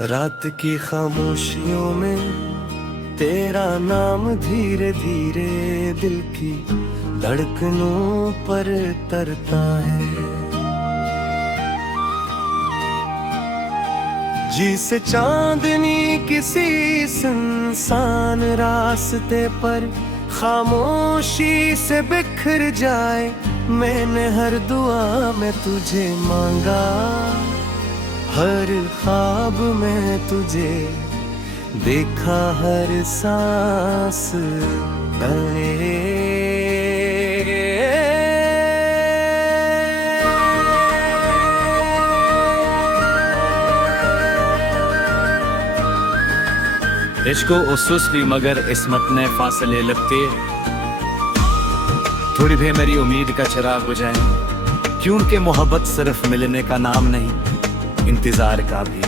रात की खामोशियों में तेरा नाम धीरे धीरे दिल की धड़कनों पर तरता है। जिसे चांदनी किसी सुनसान रास्ते पर खामोशी से बिखर जाए, मैंने हर दुआ में तुझे मांगा, हर ख्वाब में तुझे देखा, हर सांस तले। इश्को उसूस भी मगर इसमत ने फासले लगते, थोड़ी भी मेरी उम्मीद का चिराग बुझाए, क्योंकि मोहब्बत सिर्फ मिलने का नाम नहीं, इंतजार का भी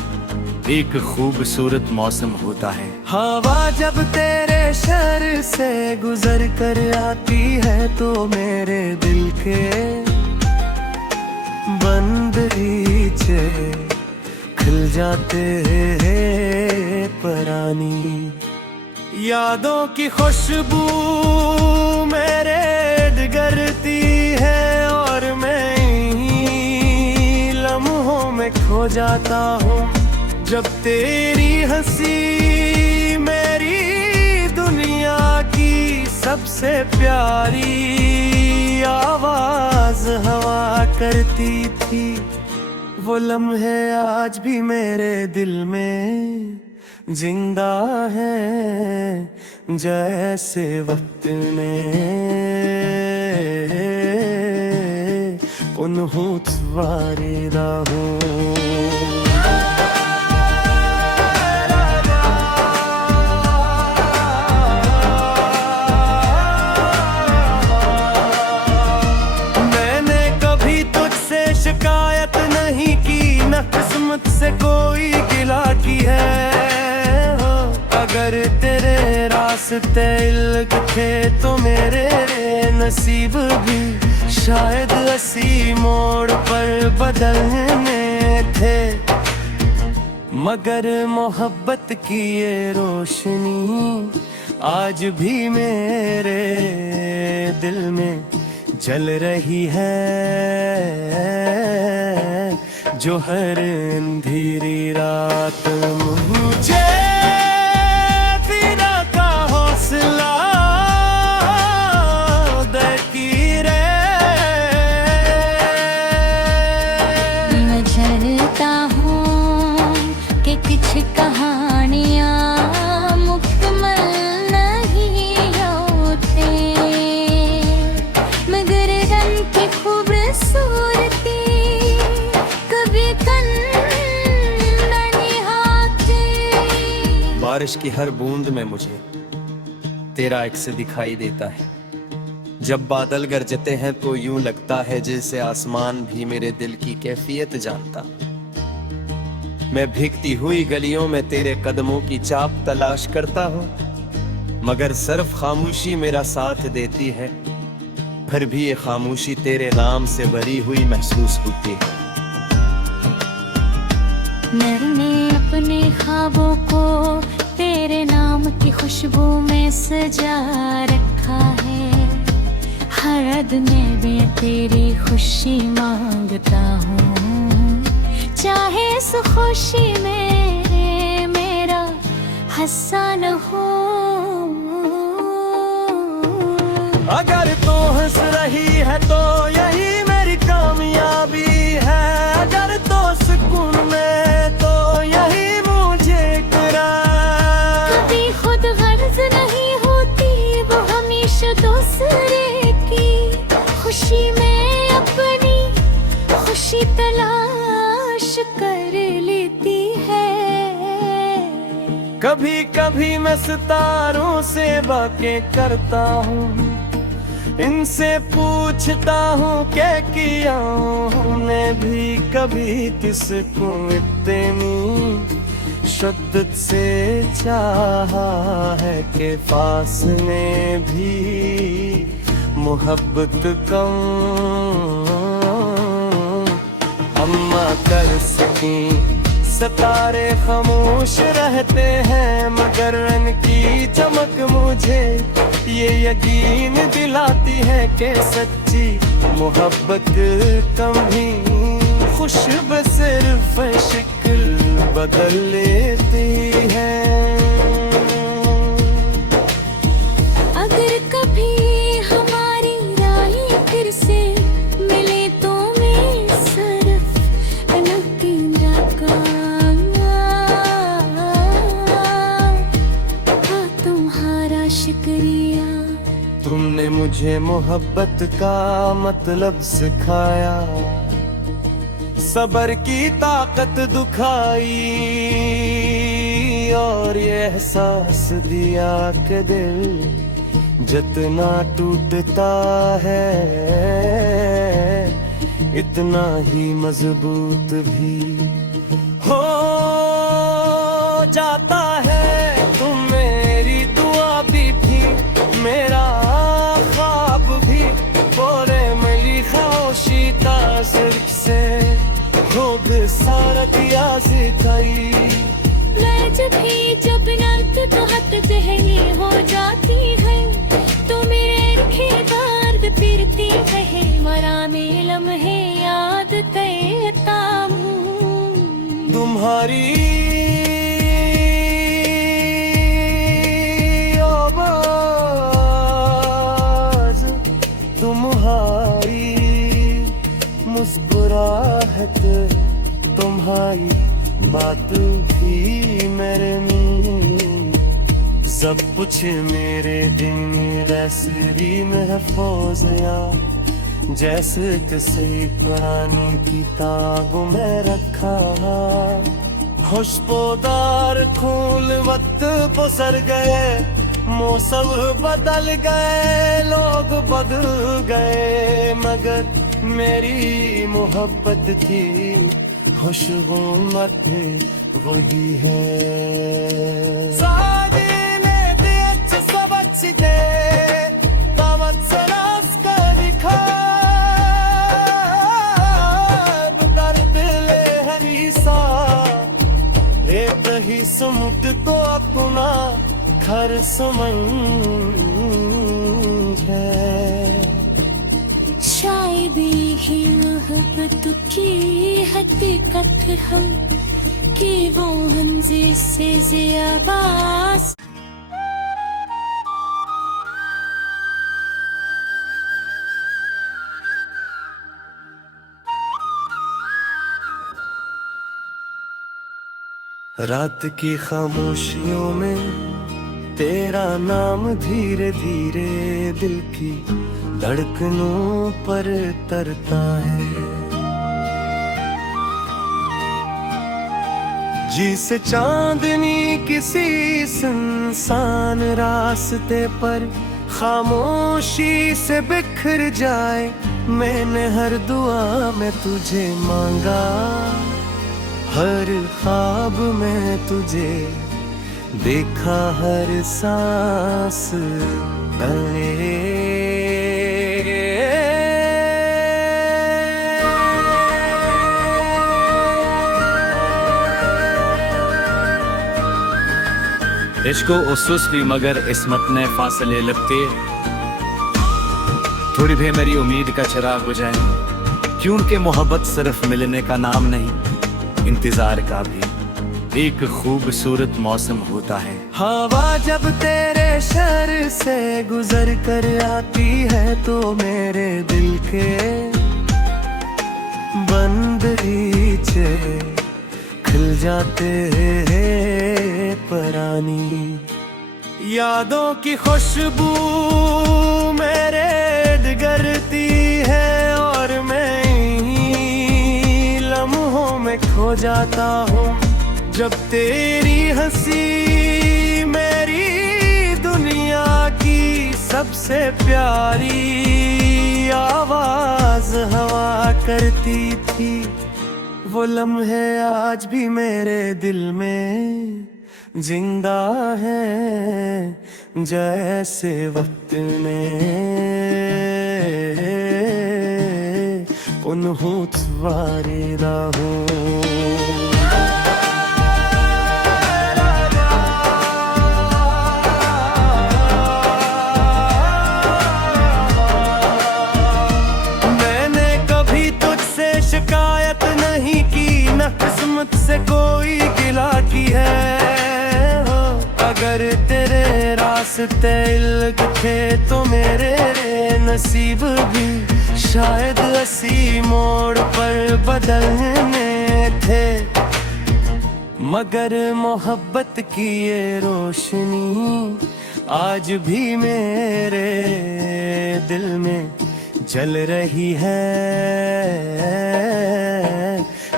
एक खूबसूरत मौसम होता है। हवा जब तेरे शहर से गुजर कर आती है तो मेरे दिल के बंद रीचे खिल जाते हैं परानी। यादों की खुशबू मेरे डिगरती है और मैं ही लम्हों में खो जाता हूँ। जब तेरी हंसी मेरी दुनिया की सबसे प्यारी आवाज हवा करती थी, वो लम्हे आज भी मेरे दिल में जिंदा है, जैसे वक्त में उन्हों वारिदा हूँ। शिकायत नहीं की, न किस्मत से कोई गिला की है। अगर तेरे रास्ते इल्क थे तो मेरे नसीब भी शायद इसी मोड़ पर बदलने थे। मगर मोहब्बत की ये रोशनी आज भी मेरे दिल में जल रही है, जो हर अंधेरी रात मुझे तेरा का हौसला देती रे। मैं डरता हूँ कि कुछ कहानियाँ बारिश की हर बूंद में मुझे तेरा अक्स दिखाई देता है। जब बादल गरजते हैं तो यूं लगता है जैसे आसमान भी मेरे दिल की कैफियत जानता। मैं भीगती हुई गलियों में तेरे कदमों की चाप तलाश करता हूँ, मगर सिर्फ खामोशी मेरा साथ देती है। फिर भी ये खामोशी तेरे नाम से भरी हुई महसूस होती है। मैंने अपने ख्वाबों को तेरे नाम की खुशबू में सजा रखा है। हर हद में मैं तेरी खुशी मांगता हूँ, चाहे इस खुशी में मेरा हिस्सा न हो। अगर तो हंस रही है तो यही मेरी कामयाबी है, अगर तो सुकून में तो यही मुझे करार। कभी खुद गर्ज नहीं होती वो हमेशा दूसरे की खुशी में अपनी खुशी तलाश कर लेती है। कभी कभी मैं सितारों से बातें करता हूँ, इनसे पूछता हूँ क्या किया हमने भी कभी किसको इतनी शिद्दत से चाहा है कि फासले भी मोहब्बत कम अम्मा कर सकी सितारे खामोश रहते हैं मगर उनकी चमक मुझे ये यकीन दिलाती है कि सच्ची मोहब्बत कभी खुशब सिर्फ शक्ल बदल लेती है। अगर कभी हमारी राहें फिर से मिले तो मैं सिर्फ तुम्हारा शुक्रिया। तुमने मुझे मोहब्बत का मतलब सिखाया, सबर की ताकत दिखाई और ये एहसास दिया कि दिल जितना टूटता है इतना ही मजबूत भी हो जाता है। तुम मेरी दुआ भी थी, मेरा ख्वाब भी पूरे मिली खामोशी तासिर से खूब सारा किया सिखाई। जब नात तो हद पहली हो जाती है तो मेरे दर्द फिरती है मरा में लम्हे याद करता हूँ। तुम्हारी आवाज, तुम्हारी मुस्कुराहट, तुम्हारी बात भी मेरे में सब कुछ मेरे दिन ऐसी महफूज या जैसे किसी पुरानी किताब में रखा। खुशबूदार फूल वक्त गुजर गए, मौसम बदल गए, लोग बदल गए मगर मेरी मोहब्बत थी खुशबू मत वही है। समुद्र को अपना घर समझ है। शायद ही मोहब्बत की हकीकत है कि वो हमसे से ज्यादा। रात की खामोशियों में तेरा नाम धीरे धीरे दिल की धड़कनों पर तरता है। जिसे चांदनी किसी सुनसान रास्ते पर खामोशी से बिखर जाए, मैंने हर दुआ में तुझे मांगा, हर ख्वाब में तुझे देखा, हर सांस तले। इश्को उसूस भी मगर इसमत ने फासले लगते, थोड़ी भी मेरी उम्मीद का चिराग बुझाए, क्योंकि मोहब्बत सिर्फ मिलने का नाम नहीं, इंतजार का भी एक खूबसूरत मौसम होता है। हवा जब तेरे शहर से गुजर कर आती है तो मेरे दिल के बंद रीचे खिल जाते हैं परानी। यादों की खुशबू मेरे डगरती है और मैं में खो जाता हूँ जब तेरी हंसी मेरी दुनिया की सबसे प्यारी आवाज हवा करती थी। वो लम्हे आज भी मेरे दिल में जिंदा है जैसे वक्त में उन्होंने वारिदा हूँ। तेरे रास्ते इल्क थे तो मेरे नसीब भी शायद असी मोड़ पर बदलने थे, मगर मोहब्बत की ये रोशनी आज भी मेरे दिल में जल रही है,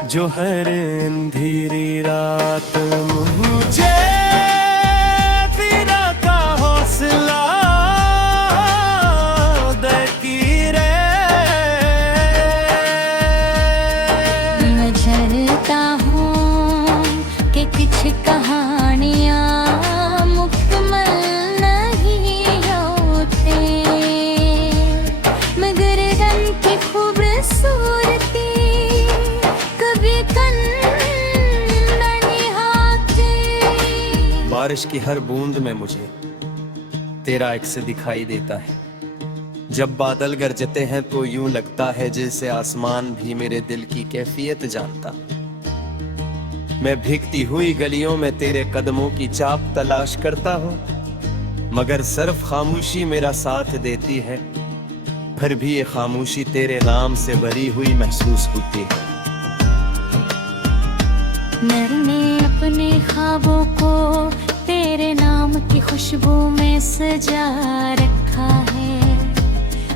जो हर अंधेरी रात मुझे तेरा का हौसला देती रे। मैं जानता हूँ कि कुछ कहानियाँ मुकम्मल नहीं होते, मगर रंग की खूबसूरती कभी नहीं आती। बारिश की हर बूंद में मुझे तेरा अक्स दिखाई देता है, जब बादल गरजते हैं तो यूं लगता है जैसे आसमान भी मेरे दिल की कैफियत जानता। मैं भीगती हुई गलियों में तेरे कदमों की चाप तलाश करता हूँ, मगर सिर्फ खामोशी मेरा साथ देती है, फिर भी ये खामोशी तेरे नाम से भरी हुई महसूस होती है। मैंने अपने ख्वाबों को तेरे नाम की खुशबू में सजा रखा है,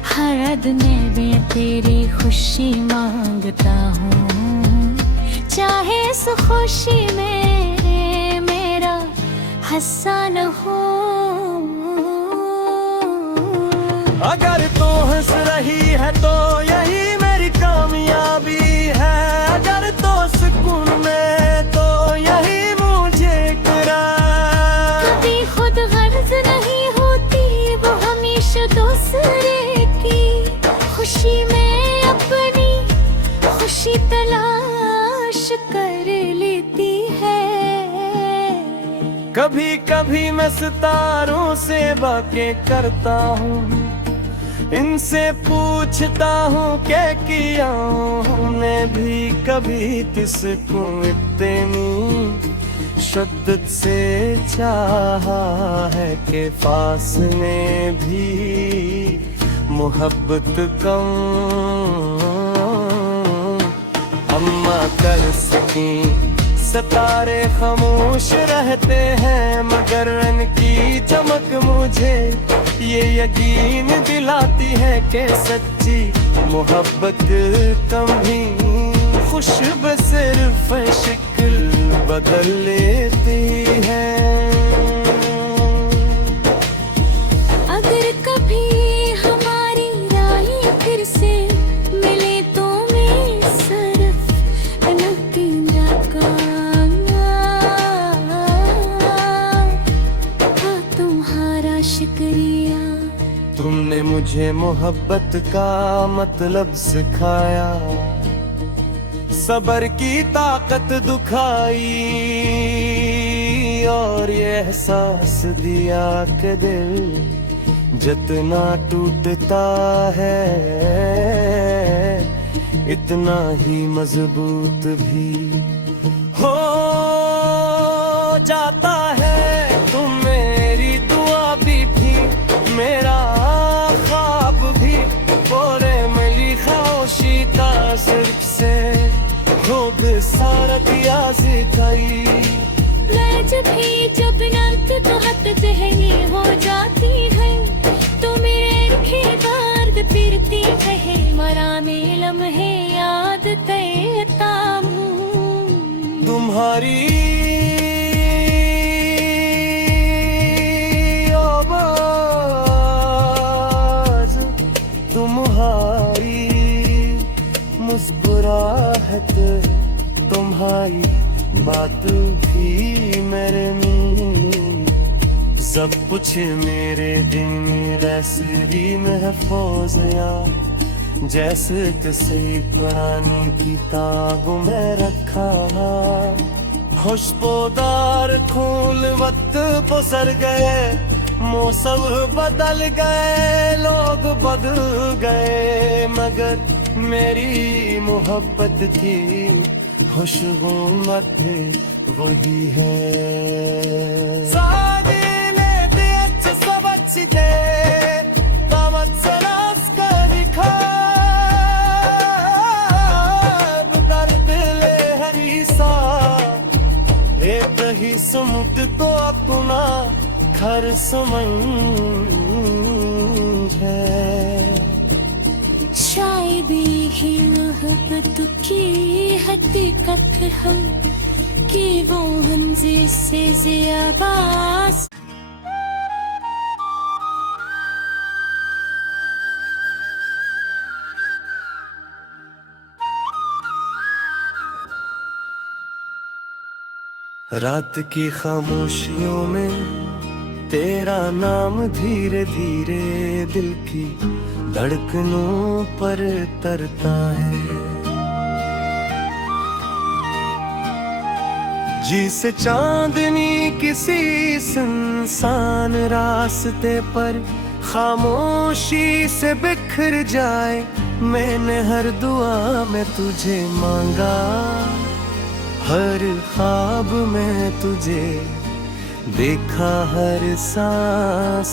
हर हद में मैं तेरी खुशी मांगता हूँ, चाहे इस खुशी में मेरा हिस्सा न हो। अगर तो हंस रही है तो यही मेरी कामयाबी है, अगर तो सुकून में तो यही मुझे करार। कभी खुद गर्ज नहीं होती वो हमेशा दूसरे की खुशी में अपनी खुशी तलाश कर लेती है। कभी कभी मैं सितारों से बातें करता हूँ, इनसे पूछता हूँ क्या किया हमने भी कभी किसको इतनी शिद्दत से चाहा है कि फासले भी मोहब्बत कम अम्मा कर सकी। सितारे खामोश रहते हैं मगर उनकी चमक मुझे ये यकीन दिलाती है कि सच्ची मोहब्बत कभी खुशबू सिर्फ शक्ल बदल लेती है। अगर कभी हमारी राहें फिर से मिले तो मैं सिर्फ तुम्हारा शुक्रिया। तुमने मुझे मोहब्बत का मतलब सिखाया, सबर की ताकत दिखाई और ये एहसास दिया कि दिल जितना टूटता है इतना ही मजबूत भी हो जाता है। तुम मेरी दुआ भी थी, मेरा ख्वाब भी बोले मिली खामोशी का सिर्फ से खुद सारा किया सिखाई। जब नक तो हद जहनी हो जाती है तो मेरे आँखें दर्द फिरती है, मरा में लम्हे याद करता हूँ तुम्हारी आवाज़, तुम्हारी मुस्कुराहट, तुम्हारी बात भी मेरे में सब कुछ मेरे दिन ऐसे ही महफूज या जैसे किसी पुरानी किताब में रखा। खुशबूदार फूल वक्त गुजर गए, मौसम बदल गए, लोग बदल गए, मगर मेरी मोहब्बत की खुशबू मत वही है। साजिले हर समंझ है। शायद ही मोहब्बत की हकीकत है कि वो हमसे से ज़्यादा रात की खामोशियों में तेरा नाम धीरे धीरे दिल की धड़कनों पर तरता है। जिसे चांदनी किसी सुनसान रास्ते पर खामोशी से बिखर जाए, मैंने हर दुआ में तुझे मांगा, हर ख्वाब में तुझे देखा, हर सांस